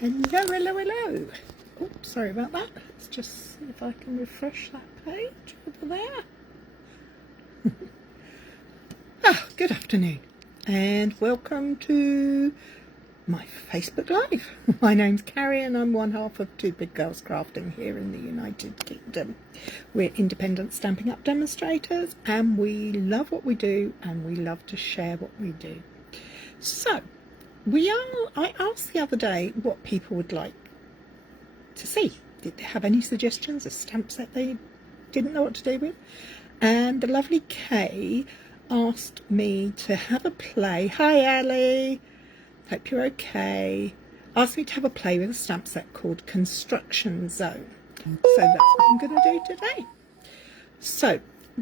Hello, hello, hello. Oh, sorry about that. Let's just see if I can refresh that page over there. Good afternoon and welcome to my Facebook Live. My name's Cary and I'm one half of Two Big Girls Crafting here in the United Kingdom. We're independent Stampin' Up demonstrators and we love what we do and we love to share what we do. So, I asked the other day what people would like to see. Did they have any suggestions, a stamp set they didn't know what to do with? And the lovely Kay asked me to have a play. Hi Ali, hope you're okay. Asked me to have a play with a stamp set called Construction Zone. So that's what I'm going to do today. So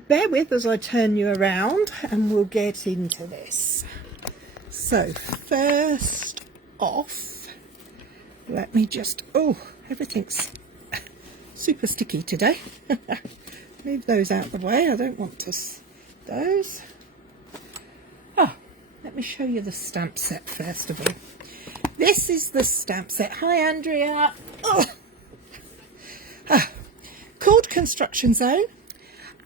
bear with as I turn you around and we'll get into this. So first off, let me just, everything's super sticky today. Move those out of the way, I don't want to those. Let me show you the stamp set first of all. This is the stamp set. Hi Andrea. Called Construction Zone.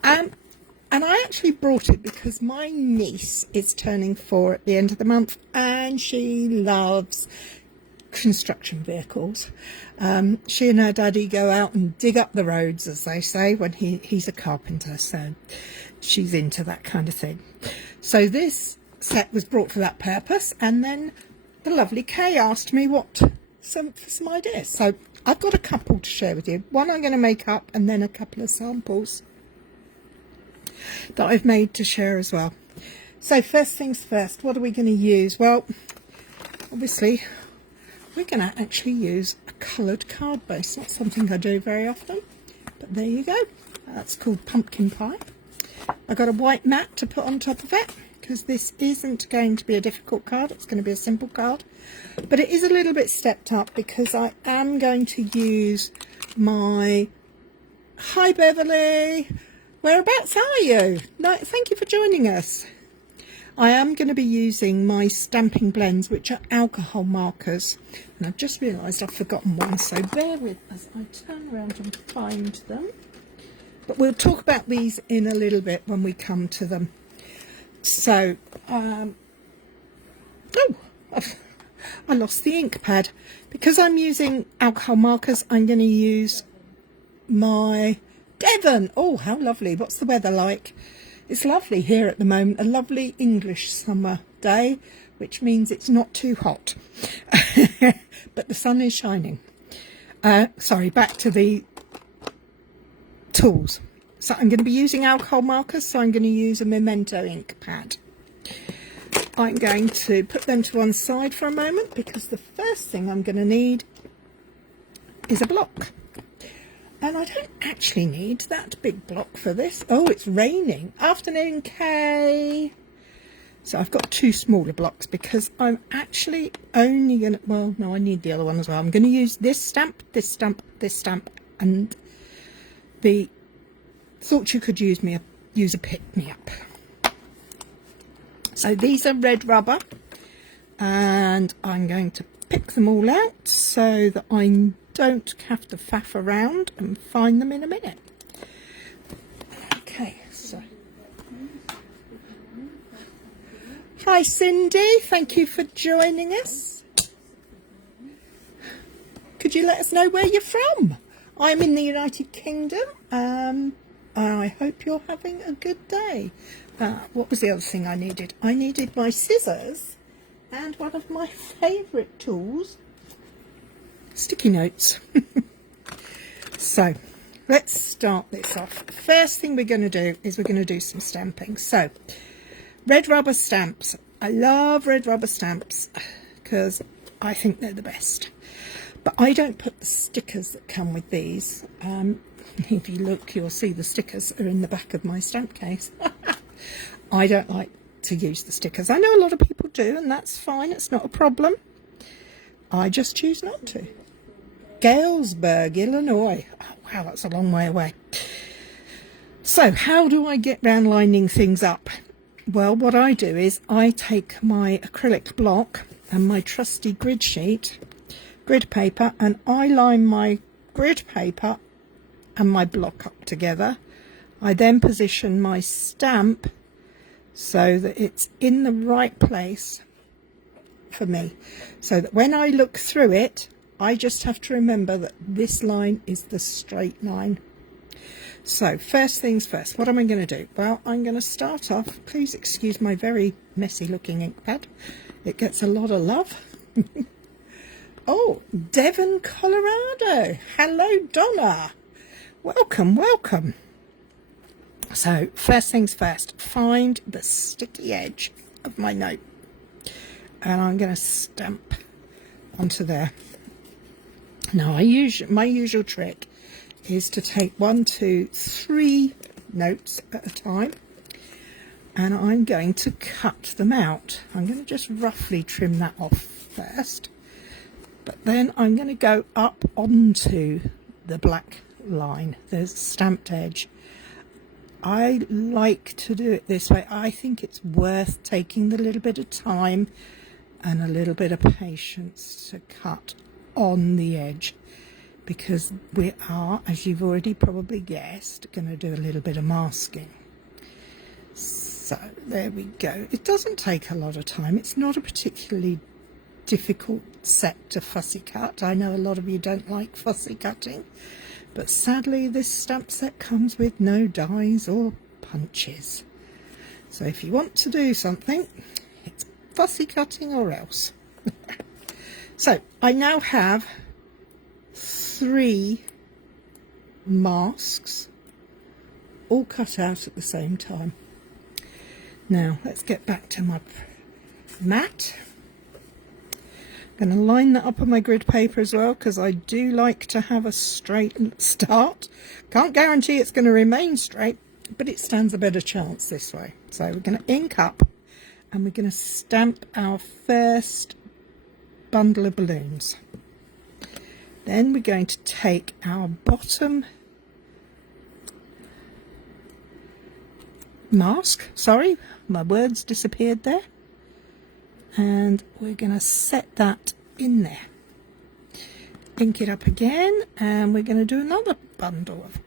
And I actually brought it because my niece is turning 4 at the end of the month and she loves construction vehicles. She and her daddy go out and dig up the roads, as they say, when he's a carpenter, so she's into that kind of thing. So this set was brought for that purpose, and then the lovely Kay asked me for some ideas. So I've got a couple to share with you. One I'm going to make up and then a couple of samples that I've made to share as well. So first things first, what are we going to use? Well, obviously we're going to actually use a coloured card base. Not something I do very often, but there you go. That's called Pumpkin Pie. I've got a white mat to put on top of it because this isn't going to be a difficult card. It's going to be a simple card, but it is a little bit stepped up because I am going to use my... Hi Beverly, whereabouts are you? No, thank you for joining us. I am going to be using my stamping blends, which are alcohol markers, and I've just realised I've forgotten one, so bear with as I turn around and find them. But we'll talk about these in a little bit when we come to them. So, I lost the ink pad. Because I'm using alcohol markers, I'm going to use my Devon. Oh, how lovely. What's the weather like? It's lovely here at the moment. A lovely English summer day, which means it's not too hot. But the sun is shining. Sorry, back to the tools. So I'm going to be using alcohol markers, so I'm going to use a Memento ink pad. I'm going to put them to one side for a moment because the first thing I'm going to need is a block. And I don't actually need that big block for this. Oh, it's raining. Afternoon, Kay. So I've got 2 smaller blocks because I'm actually only going to... Well, no, I need the other one as well. I'm going to use this stamp, this stamp, this stamp, and the... Thought you could use a pick-me-up. So these are red rubber. And I'm going to pick them all out so that I don't have to faff around and find them in a minute. Okay, so hi Cindy, thank you for joining us. Could you let us know where you're from? I'm in the United Kingdom. I hope you're having a good day. What was the other thing I needed? I needed my scissors and one of my favourite tools, sticky notes. So let's start this off. First thing we're going to do is we're going to do some stamping. So red rubber stamps. I love red rubber stamps because I think they're the best. But I don't put the stickers that come with these. If you look, you'll see the stickers are in the back of my stamp case. I don't like to use the stickers. I know a lot of people do, and that's fine. It's not a problem. I just choose not to. Galesburg, Illinois. Oh, wow, that's a long way away. So how do I get round lining things up? Well, what I do is I take my acrylic block and my trusty grid sheet grid paper, and I line my grid paper and my block up together. I then position my stamp so that it's in the right place for me, so that when I look through it, I just have to remember that this line is the straight line. So first things first, what am I going to do? Well, I'm going to start off, please excuse my very messy looking ink pad, it gets a lot of love. Oh, Devon, Colorado. Hello, Donna. Welcome, welcome. So first things first, find the sticky edge of my note, and I'm going to stamp onto there. Now my usual trick is to take 1, 2, 3 notes at a time, and I'm going to cut them out. I'm going to just roughly trim that off first, but then I'm going to go up onto the black line, the stamped edge. I like to do it this way. I think it's worth taking the little bit of time and a little bit of patience to cut on the edge, because we are, as you've already probably guessed, going to do a little bit of masking. So there we go. It doesn't take a lot of time. It's not a particularly difficult set to fussy cut. I know a lot of you don't like fussy cutting, but sadly this stamp set comes with no dies or punches. So if you want to do something, it's fussy cutting or else. So I now have 3 masks all cut out at the same time. Now let's get back to my mat. I'm going to line that up on my grid paper as well, because I do like to have a straight start. Can't guarantee it's going to remain straight, but it stands a better chance this way. So we're going to ink up and we're going to stamp our first bundle of balloons. Then we're going to take our bottom mask, sorry, my words disappeared there, and we're going to set that in there. Ink it up again, and we're going to do another bundle of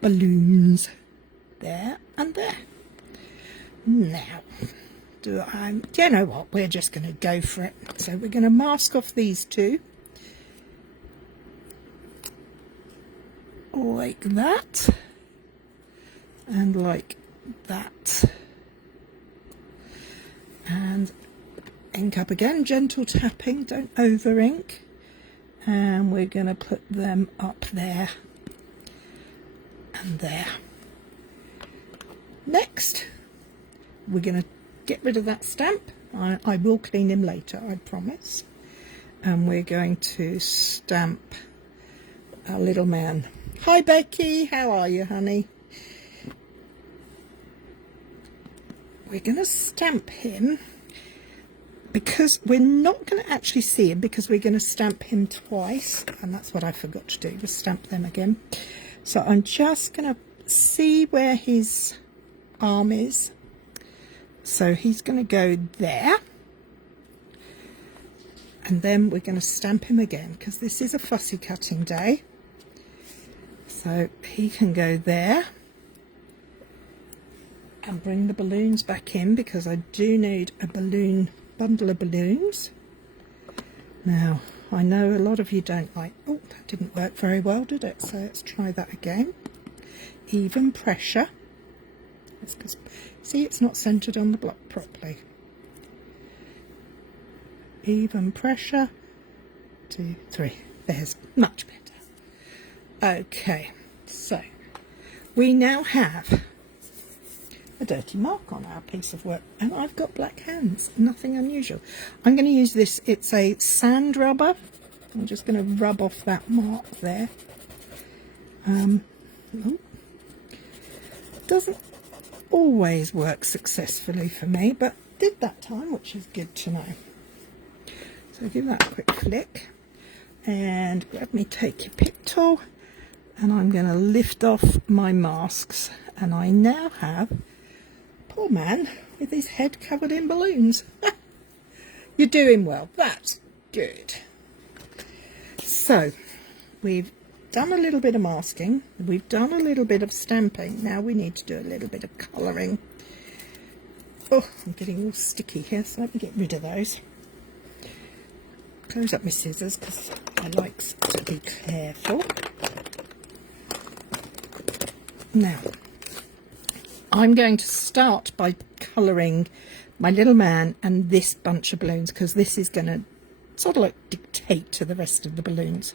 balloons there and there. Now, do you know what, we're just going to go for it. So we're going to mask off these 2 like that and like that, and ink up again, gentle tapping, don't over ink, and we're going to put them up there and there. Next we're going to get rid of that stamp. I will clean him later, I promise, and we're going to stamp our little man. Hi Becky, how are you, honey? We're going to stamp him, because we're not going to actually see him, because we're going to stamp him twice, and that's what I forgot to do, was stamp them again. So I'm just going to see where his arm is. So he's going to go there, and then we're going to stamp him again, because this is a fussy cutting day. So he can go there and bring the balloons back in, because I do need a bundle of balloons. Now I know a lot of you don't like, oh, that didn't work very well, did it? So let's try that again. Even pressure. That's because, see, it's not centered on the block properly. Even pressure. 2, 3. There's much better. Okay, so we now have a dirty mark on our piece of work, and I've got black hands, nothing unusual. I'm going to use this, it's a sand rubber. I'm just going to rub off that mark there. It doesn't always work successfully for me, but did that time, which is good to know. So give that a quick flick, and grab me take your pick tool, and I'm going to lift off my masks, and I now have poor man with his head covered in balloons. You're doing well, that's good. So we've done a little bit of masking, we've done a little bit of stamping. Now we need to do a little bit of colouring. Oh, I'm getting all sticky here, so let me get rid of those. Close up my scissors because I like to be careful. Now, I'm going to start by colouring my little man and this bunch of balloons, because this is going to sort of like dictate to the rest of the balloons.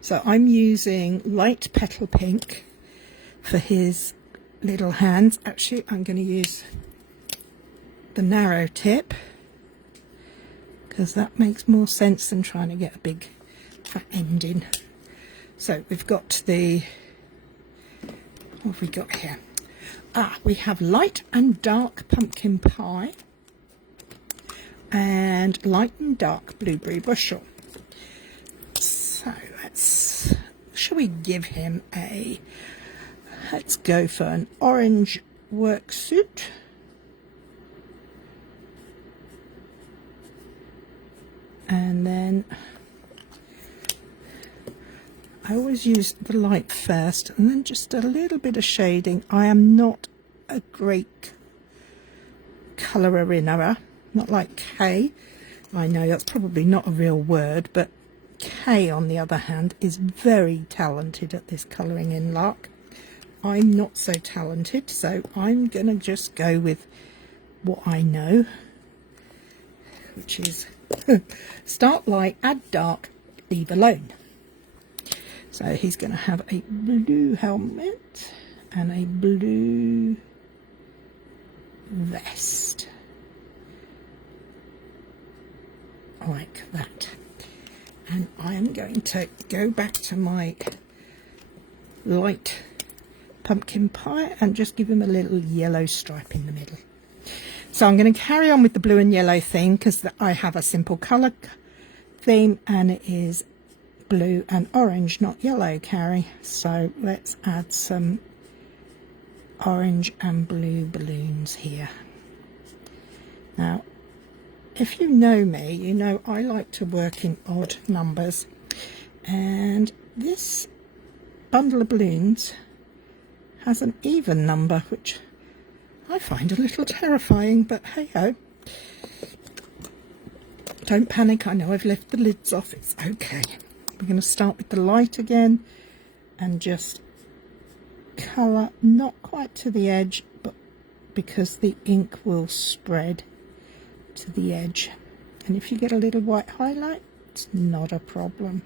So I'm using light petal pink for his little hands. Actually, I'm going to use the narrow tip because that makes more sense than trying to get a big fat end in. So we've got the, what have we got here? We have light and dark pumpkin pie and light and dark blueberry bushel. So shall we give him let's go for an orange work suit. And then I always use the light first and then just a little bit of shading. I am not a great colourer, not like Kay. I know that's probably not a real word, but Kay, on the other hand, is very talented at this colouring in lark. I'm not so talented, so I'm going to just go with what I know, which is start light, add dark, leave alone. So he's going to have a blue helmet and a blue vest, like that. And I am going to go back to my light pumpkin pie and just give him a little yellow stripe in the middle. So I'm going to carry on with the blue and yellow theme because I have a simple colour theme and it is blue and orange, not yellow, Cary. So let's add some orange and blue balloons here. Now, if you know me, you know I like to work in odd numbers, and this bundle of balloons has an even number, which I find a little terrifying, but hey ho. Don't panic, I know I've left the lids off, it's okay. We're going to start with the light again and just colour not quite to the edge, but because the ink will spread to the edge. And if you get a little white highlight, it's not a problem.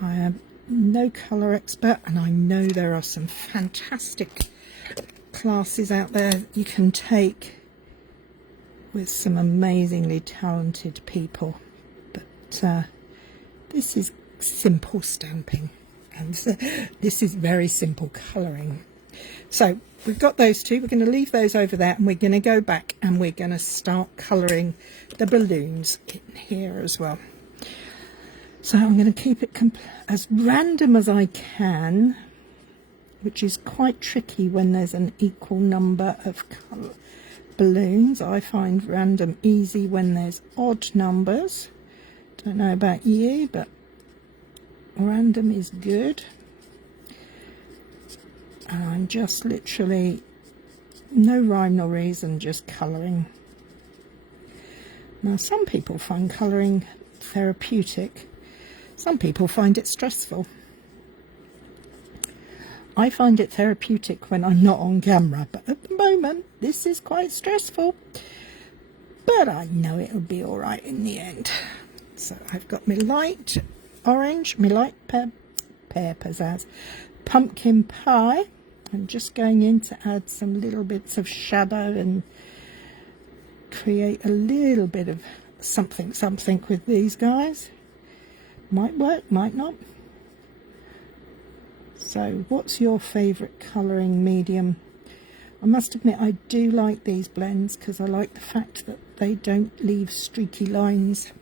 I am no colour expert, and I know there are some fantastic classes out there you can take with some amazingly talented people, but this is simple stamping and this is very simple colouring. So we've got those two, we're going to leave those over there and we're going to go back and we're going to start colouring the balloons in here as well. So I'm going to keep it as random as I can, which is quite tricky when there's an equal number of balloons. I find random easy when there's odd numbers. Don't know about you, but random is good. And I'm just literally, no rhyme nor reason, just colouring. Now some people find colouring therapeutic. Some people find it stressful. I find it therapeutic when I'm not on camera, but at the moment this is quite stressful. But I know it'll be all right in the end. So I've got my light orange, my light pear pizzazz, pumpkin pie. I'm just going in to add some little bits of shadow and create a little bit of something with these guys. Might work, might not. So what's your favourite colouring medium? I must admit I do like these blends because I like the fact that they don't leave streaky lines.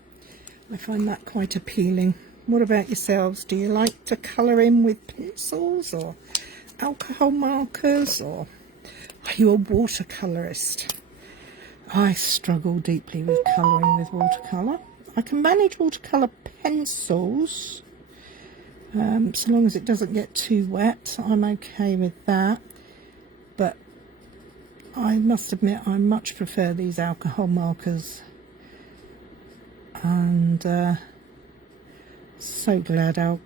I find that quite appealing. What about yourselves? Do you like to colour in with pencils or alcohol markers, or are you a watercolourist? I struggle deeply with colouring with watercolour. I can manage watercolour pencils, so long as it doesn't get too wet. I'm okay with that. But I must admit I much prefer these alcohol markers, and so glad our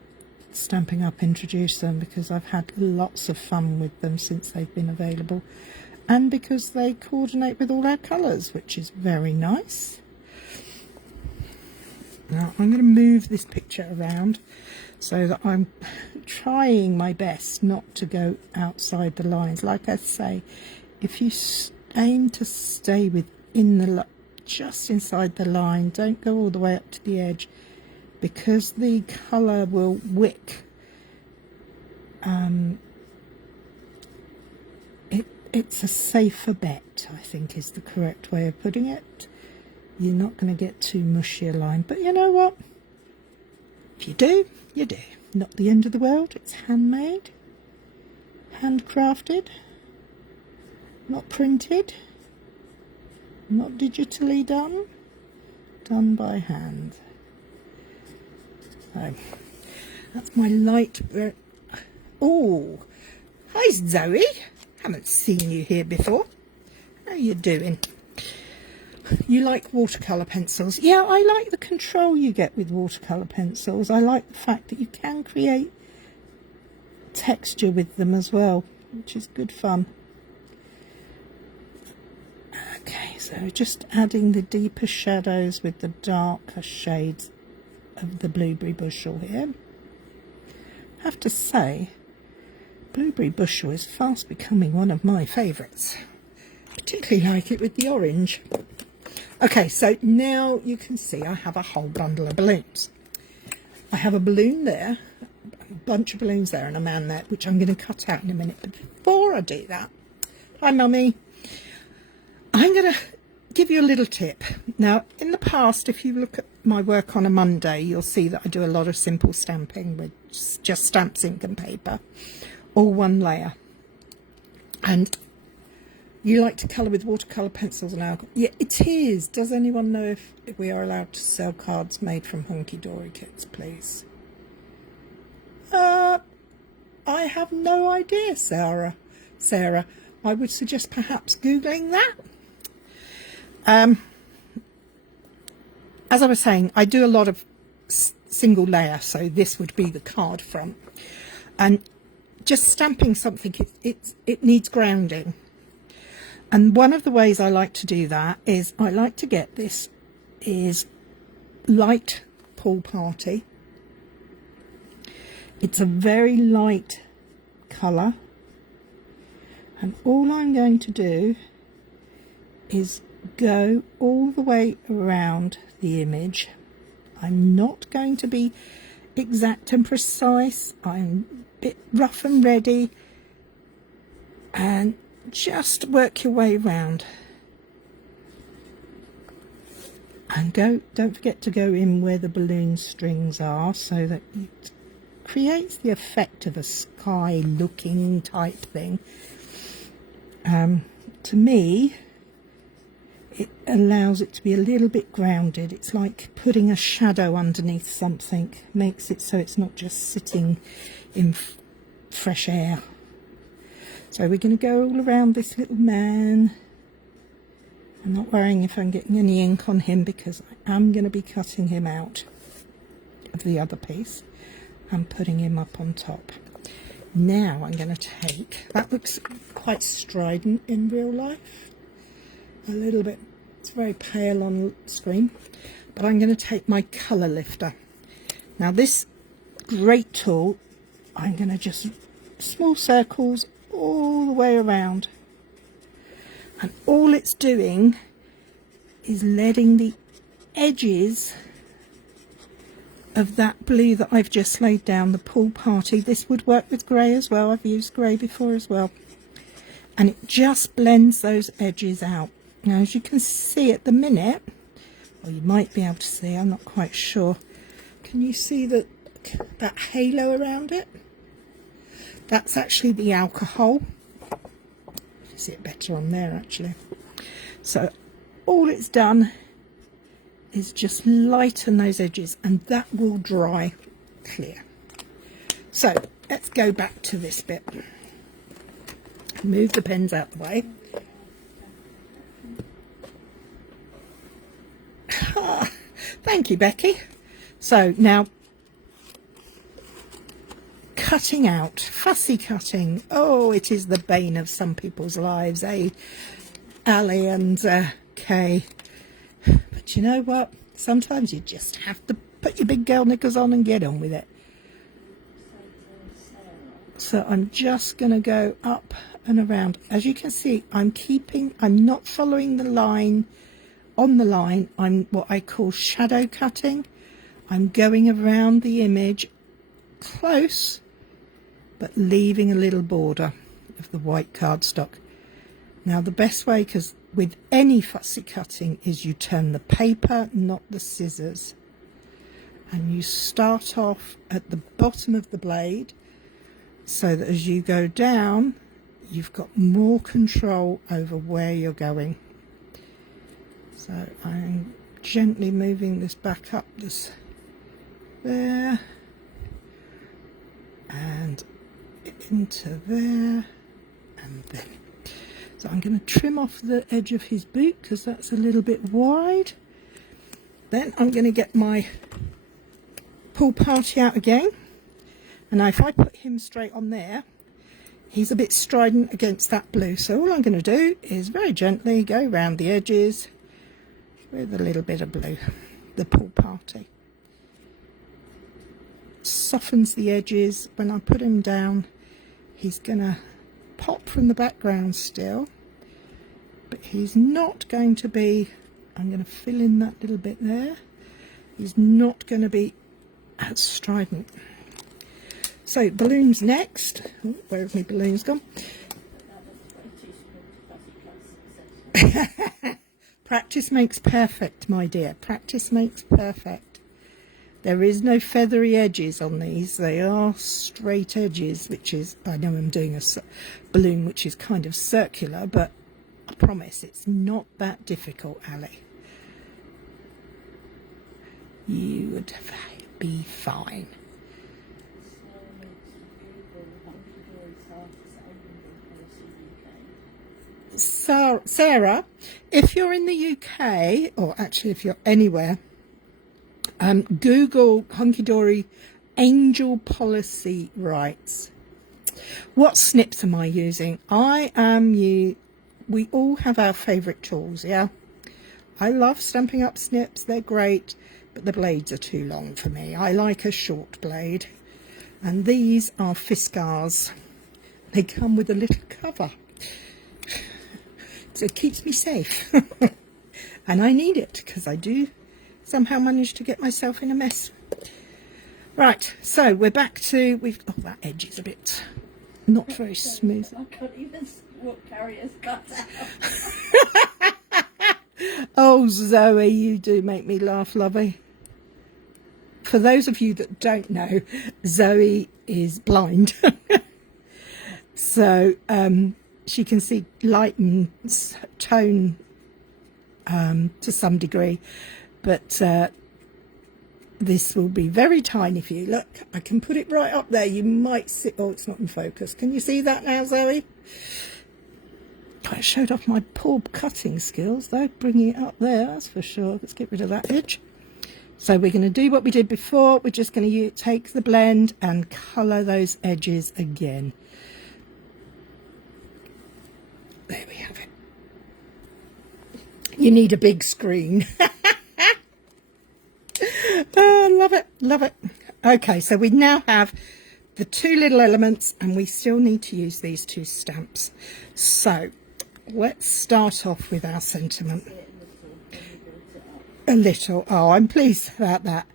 Stampin' Up introduced them, because I've had lots of fun with them since they've been available, and because they coordinate with all our colours, which is very nice. Now I'm going to move this picture around so that I'm trying my best not to go outside the lines. Like I say, if you aim to stay within the just inside the line, don't go all the way up to the edge, because the colour will wick. It's a safer bet, I think is the correct way of putting it. You're not going to get too mushy a line, but you know what? If you do, you do. Not the end of the world. It's handmade, handcrafted, not printed, not digitally done by hand. So that's my light. Oh, hi Zoe. Haven't seen you here before. How are you doing? You like watercolour pencils? Yeah, I like the control you get with watercolour pencils. I like the fact that you can create texture with them as well, which is good fun. Okay, so just adding the deeper shadows with the darker shades of the blueberry bushel here. I have to say, blueberry bushel is fast becoming one of my favourites. Particularly like it with the orange. Okay, so now you can see I have a whole bundle of balloons. I have a balloon there, a bunch of balloons there, and a man there, which I'm going to cut out in a minute. But before I do that, hi Mummy, I'm going to give you a little tip. Now, in the past, if you look at my work on a Monday, you'll see that I do a lot of simple stamping with just stamps, ink and paper, all one layer. And you like to colour with watercolour pencils and alcohol? Yeah, it is. Does anyone know if we are allowed to sell cards made from hunky-dory kits, please? I have no idea, Sarah. I would suggest perhaps Googling that. As I was saying, I do a lot of single layer, so this would be the card front. And just stamping something, it needs grounding. And one of the ways I like to do that is I like to get this is light pool party. It's a very light colour, and all I'm going to do is go all the way around the image. I'm not going to be exact and precise. I'm a bit rough and ready, and just work your way around, and don't forget to go in where the balloon strings are, so that it creates the effect of a sky looking type thing. To me, it allows it to be a little bit grounded. It's like putting a shadow underneath something, makes it so it's not just sitting in fresh air. So we're going to go all around this little man. I'm not worrying if I'm getting any ink on him, because I am going to be cutting him out of the other piece and putting him up on top. Now I'm going to take, that looks quite strident in real life, a little bit, it's very pale on screen, but I'm going to take my colour lifter. Now this great tool, I'm going to just small circles all the way around, and all it's doing is letting the edges of that blue that I've just laid down, the pool party, this would work with grey as well, I've used grey before as well, and it just blends those edges out. Now as you can see at the minute, or you might be able to see, I'm not quite sure, can you see that halo around it? That's actually the alcohol. You see it better on there actually. So all it's done is just lighten those edges, and that will dry clear. So let's go back to this bit. Move the pens out the way. Thank you, Becky. So now, cutting out, fussy cutting. Oh, it is the bane of some people's lives, eh, Ali and Kay? But you know what? Sometimes you just have to put your big girl knickers on and get on with it. So I'm just going to go up and around. As you can see, I'm not following the line on the line. I'm what I call shadow cutting. I'm going around the image close, but leaving a little border of the white cardstock. Now the best way, because with any fussy cutting, is you turn the paper, not the scissors. And you start off at the bottom of the blade, so that as you go down, you've got more control over where you're going. So I'm gently moving this back up this there and into there and then. So I'm going to trim off the edge of his boot because that's a little bit wide. Then I'm going to get my pool party out again. And now if I put him straight on there, he's a bit strident against that blue. So all I'm going to do is very gently go around the edges with a little bit of blue, the pool party. Softens the edges. When I put him down, he's going to pop from the background still, but he's not going to be, I'm going to fill in that little bit there, he's not going to be as strident. So balloons next. Oh, where have my balloons gone? Practice makes perfect, my dear. Practice makes perfect. There is no feathery edges on these. They are straight edges, which is, I know I'm doing a balloon which is kind of circular, but I promise it's not that difficult, Ali. You would be fine. So, Sarah, if you're in the UK, or actually if you're anywhere, Google Hunky Dory Angel Policy Rights. What snips am I using? We all have our favourite tools, yeah? I love Stampin' Up snips, they're great, but the blades are too long for me. I like a short blade. And these are Fiskars. They come with a little cover. So it keeps me safe. And I need it, because I do somehow manage to get myself in a mess. Right, so we're back to, oh, that edge is a bit not very smooth. I can't even see what Cary has cut out. Oh, Zoe, you do make me laugh, lovey. For those of you that don't know, Zoe is blind. So she can see light and tone to some degree. But this will be very tiny for you. Look, I can put it right up there. You might see... Oh, it's not in focus. Can you see that now, Zoe? I showed off my poor cutting skills, though. Bringing it up there, that's for sure. Let's get rid of that edge. So we're going to do what we did before. We're just going to take the blend and colour those edges again. There we have it. You need a big screen. Oh, love it, love it. Okay, so we now have the two little elements, and we still need to use these two stamps. So let's start off with our sentiment. A little. Oh, I'm pleased about that.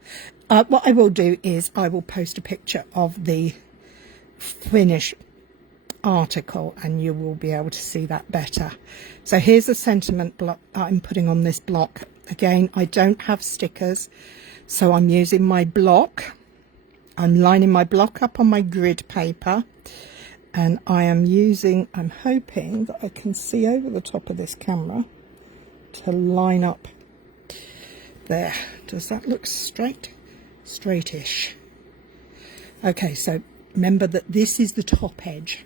What I will do is I will post a picture of the finished article, and you will be able to see that better. So here's the sentiment block I'm putting on this block. Again, I don't have stickers, so I'm using my block. I'm lining my block up on my grid paper, and I'm hoping that I can see over the top of this camera to line up There, does that look straight? Straightish. Okay, so remember that this is the top edge.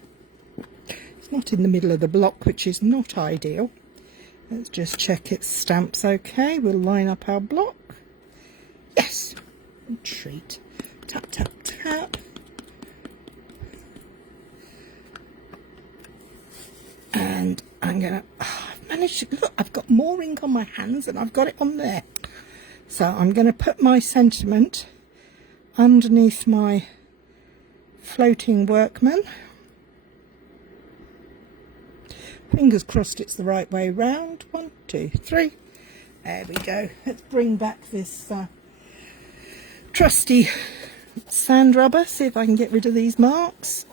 It's not in the middle of the block, which is not ideal. Let's just check its stamps okay. We'll line up our block. Yes, treat. Tap, tap, tap. And I'm gonna, I've managed to, look, I've got more ink on my hands than I've got it on there. So I'm gonna put my sentiment underneath my floating workman. Fingers crossed it's the right way round. 1, 2, 3. There we go. Let's bring back this trusty sand rubber, see if I can get rid of these marks.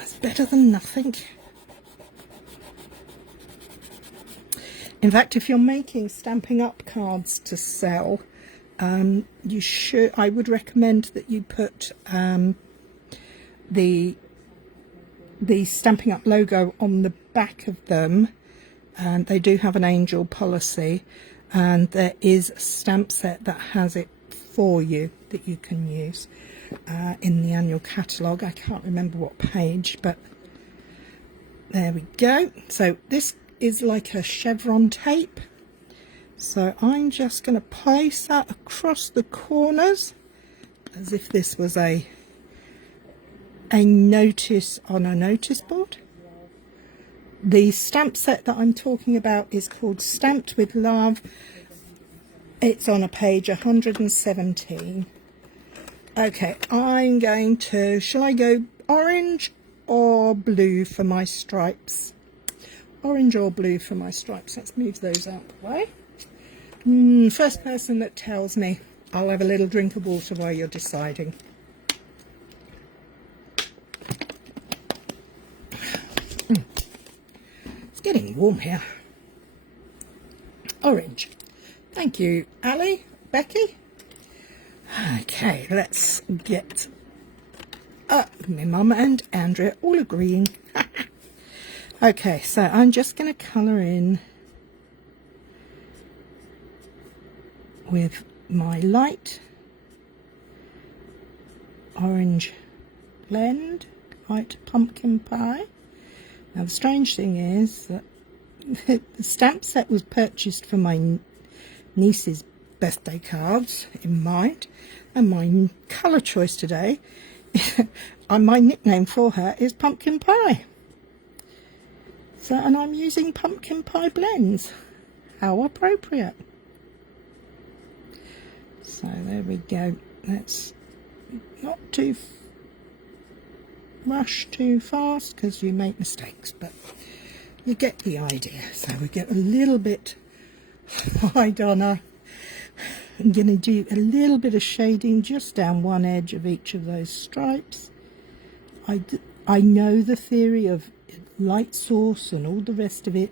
It's better than nothing. In fact, if you're making Stampin' Up cards to sell, I would recommend that you put the Stampin' Up logo on the back of them. And they do have an angel policy, and there is a stamp set that has it for you that you can use in the annual catalogue. I can't remember what page, but there we go. So this is like a chevron tape, so I'm just going to place that across the corners as if this was a notice on a notice board. The stamp set that I'm talking about is called Stamped with Love. It's on a page 117. Okay, I'm going to, shall I go orange or blue for my stripes? Orange or blue for my stripes. Let's move those out the way. First person that tells me. I'll have a little drink of water while you're deciding. Getting warm here. Orange. Thank you, Ali, Becky. Okay, let's get my mum and Andrea all agreeing. Okay, so I'm just going to colour in with my light orange blend, light pumpkin pie. Now the strange thing is that the stamp set was purchased for my niece's birthday cards in mind, and my colour choice today, and my nickname for her is Pumpkin Pie. So, and I'm using pumpkin pie blends. How appropriate. So there we go. Let's not too rush too fast because you make mistakes, but you get the idea. So we get a little bit wide on her. I'm going to do a little bit of shading just down one edge of each of those stripes. I know the theory of light source and all the rest of it,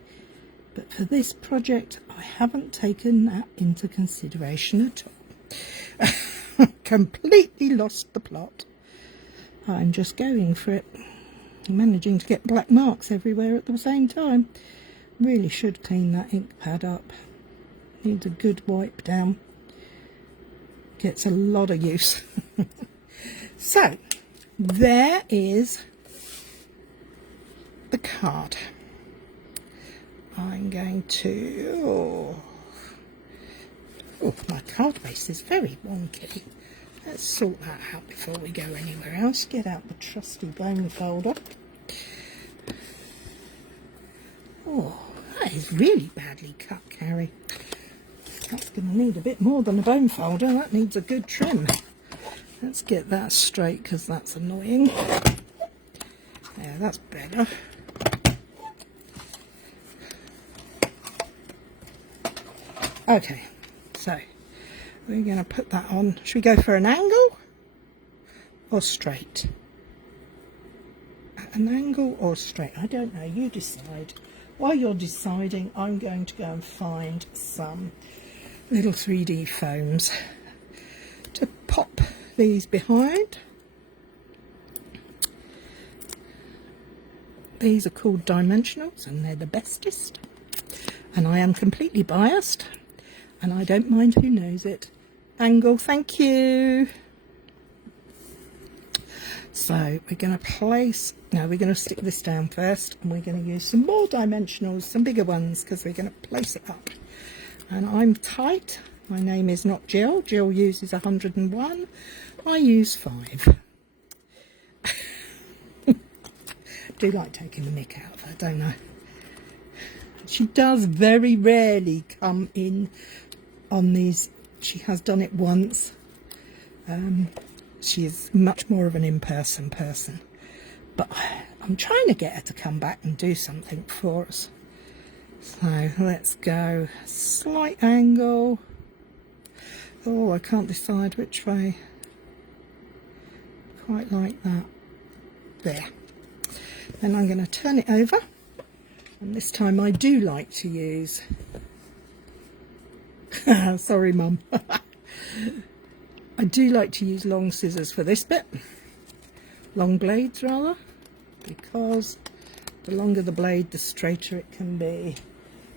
but for this project I haven't taken that into consideration at all. Completely lost the plot. I'm just going for it. I'm managing to get black marks everywhere at the same time. Really should clean that ink pad up. Needs a good wipe down. Gets a lot of use. So, there is the card. I'm going to... Oh, my card base is very wonky. Let's sort that out before we go anywhere else. Get out the trusty bone folder. Oh, that is really badly cut, Cary. That's going to need a bit more than a bone folder. That needs a good trim. Let's get that straight because that's annoying. Yeah, that's better. Okay, so we're going to put that on. Should we go for an angle or straight? An angle or straight? I don't know. You decide. While you're deciding, I'm going to go and find some little 3D foams to pop these behind. These are called dimensionals and they're the bestest. and I am completely biased, and I don't mind who knows it. Angle, thank you. So we're going to place, no, we're going to stick this down first, and we're going to use some more dimensionals, some bigger ones, because we're going to place it up. And I'm tight. My name is not Jill. Jill uses 101. I use 5. Do like taking the mick out of her, don't I? She does very rarely come in on these. She has done it once. She is much more of an in-person person, but I'm trying to get her to come back and do something for us. So let's go slight angle. Oh, I can't decide which way. Quite like that. There. Then I'm going to turn it over, and this time I do like to use sorry mum. I do like to use long scissors for this bit, long blades rather, because the longer the blade the straighter it can be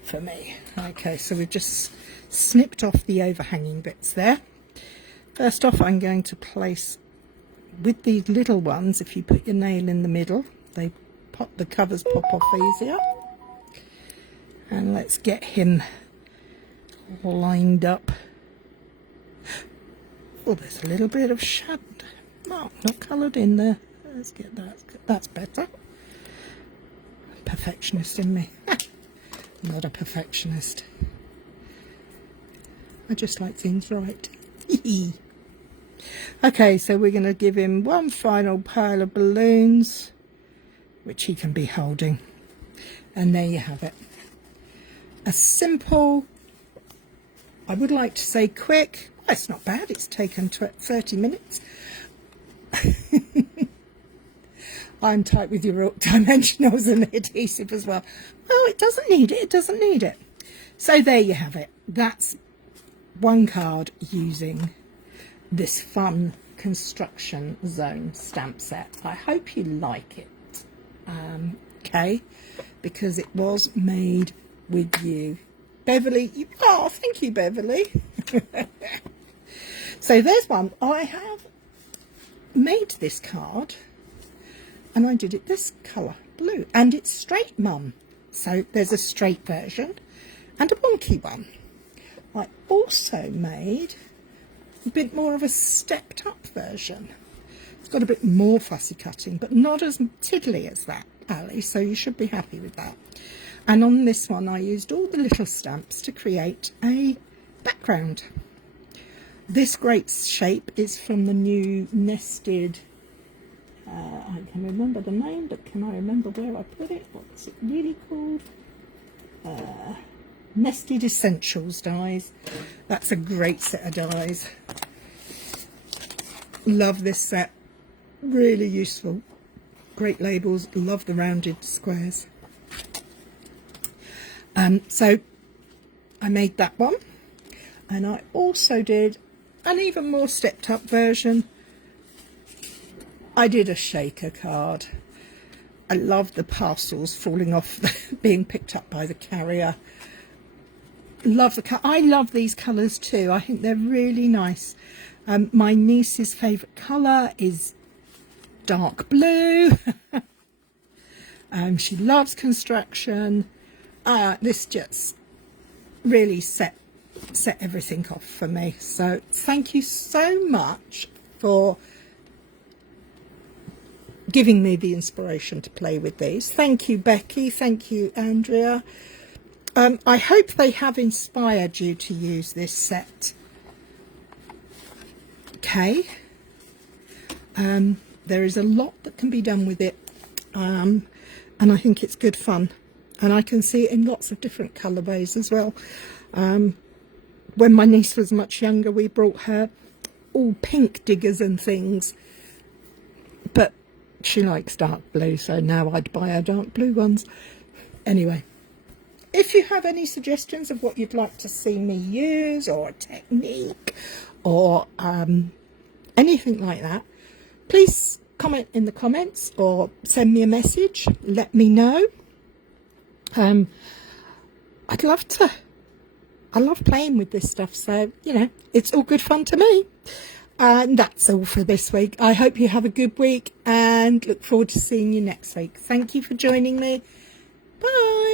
for me. Okay, so we've just snipped off the overhanging bits there. First off, I'm going to place, with these little ones, if you put your nail in the middle, they pop, the covers pop off easier. And let's get him lined up. Oh, there's a little bit of shadow. Oh, not coloured in there. Let's get that. That's better. Perfectionist in me. I'm not a perfectionist. I just like things right. Okay, so we're going to give him one final pile of balloons, which he can be holding. And there you have it. A simple, I would like to say quick. Well, it's not bad. It's taken 30 minutes. I'm tight with your dimensionals and the adhesive as well. Oh, it doesn't need it. It doesn't need it. So there you have it. That's one card using this fun construction zone stamp set. I hope you like it. Okay, because it was made with you. Beverly, oh, thank you, Beverly. So there's one. I have made this card and I did it this colour, blue, and it's straight, mum. So there's a straight version and a wonky one. I also made a bit more of a stepped up version. It's got a bit more fussy cutting, but not as tiddly as that, Ali, so you should be happy with that. And on this one I used all the little stamps to create a background. This great shape is from the new nested, I can remember the name, but can I remember where I put it? What's it really called? Nested Essentials dies. That's a great set of dies. Love this set. Really useful. Great labels. Love the rounded squares. So I made that one, and I also did an even more stepped up version. I did a shaker card. I love the parcels falling off, being picked up by the carrier. Love the I love these colours too. I think they're really nice. My niece's favourite colour is dark blue. She loves construction. This just really set everything off for me. So thank you so much for giving me the inspiration to play with these. Thank you, Becky. Thank you, Andrea. I hope they have inspired you to use this set. Okay. There is a lot that can be done with it, and I think it's good fun. And I can see it in lots of different colourways as well. When my niece was much younger, we brought her all pink diggers and things, but she likes dark blue, so now I'd buy her dark blue ones. Anyway, if you have any suggestions of what you'd like to see me use, or a technique, or anything like that, please comment in the comments or send me a message. Let me know. I'd love to. I love playing with this stuff, so, you know, it's all good fun to me. And that's all for this week. I hope you have a good week and look forward to seeing you next week. Thank you for joining me. Bye.